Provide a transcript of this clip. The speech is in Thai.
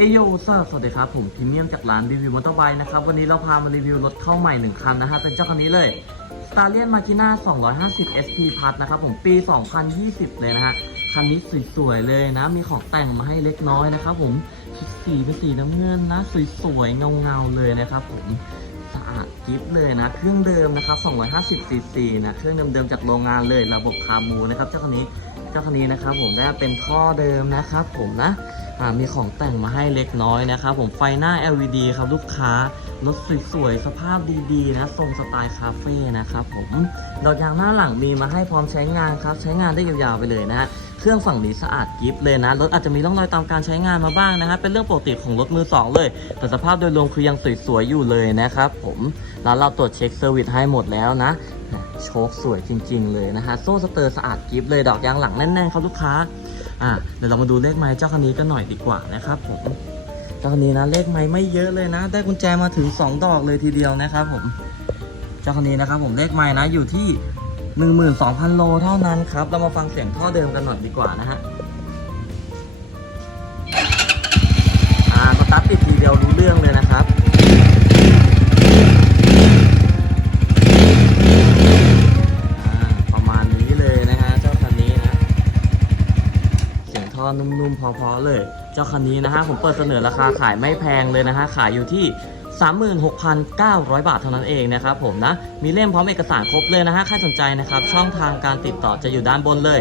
เอโยสวัสดีครับ ผมพรีเมียมจากร้านรีวิวมอเตอร์ไบค์นะครับ วันนี้เราพามารีวิวรถเข้าใหม่ 1 คันนะฮะ เป็นเจ้าคันนี้เลย s t a r l i o n Machina 250 SP Plus นะครับผมปี 2020 เลยนะฮะ คันนี้สวยๆเลยนะ มีของแต่งมาให้เล็กน้อยนะครับผมชุดสีเป็นสีน้ำเงินนะ สวยๆ เงาๆ เลยนะครับผมสะอาดกิฟเลยนะ เครื่องเดิมนะครับ250ซีซีนะ เครื่องเดิมๆจากโรงงานเลย ระบบคามูนะครับ เจ้าคันนี้ เจ้าคันนี้นะครับผมได้เป็นท่อเดิมนะครับผมนะ มีของแต่งมาให้เล็กน้อยนะครับผมไฟหน้า LED ครับลูกค้ารถสวยๆสภาพดีๆนะทรงสไตล์คาเฟ่นะครับผมดอกยางหน้าหลังมีมาให้พร้อมใช้งานครับใช้งานได้ยาวๆไปเลยนะฮะเครื่องฝั่งนี้สะอาดกิฟเลยนะรถอาจจะมีร่องรอยตามการใช้งานมาบ้างนะฮะเป็นเรื่องปกติของรถมือสองเลย แต่สภาพโดยรวมคือยังสวยๆอยู่เลยนะครับผมแล้วเราตรวจเช็คเซอร์วิสให้หมดแล้วนะโชคสวยจริง ๆ เลยนะฮะโซ่สเตอร์สะอาดกิฟเลยดอกยางหลังแน่นๆครับลูกค้า อะเดี๋ยวเรามาดูเลขไม้เจ้าคันนี้กันหน่อยดีกว่านะครับผมเจ้าคันนี้นะเลขไม้ไม่เยอะเลยนะ ได้กุญแจมาถึง 2 ดอกเลยทีเดียวนะครับผมเจ้าคันนี้นะครับผมเลขไม้นะอยู่ที่ 12,000 โลเท่านั้นครับ เรามาฟังเสียงท่อเดิมกันหน่อยดีกว่านะฮะ เสียงท่อนุ่มๆพอๆเลย เจ้าคันนี้นะฮะผมเปิดเสนอราคาขายไม่แพงเลยนะฮะขายอยู่ที่ 36,900 บาทเท่านั้นเองนะครับผมนะ มีเล่มพร้อมเอกสารครบเลยนะฮะใครสนใจนะครับช่องทางการติดต่อจะอยู่ด้านบนเลย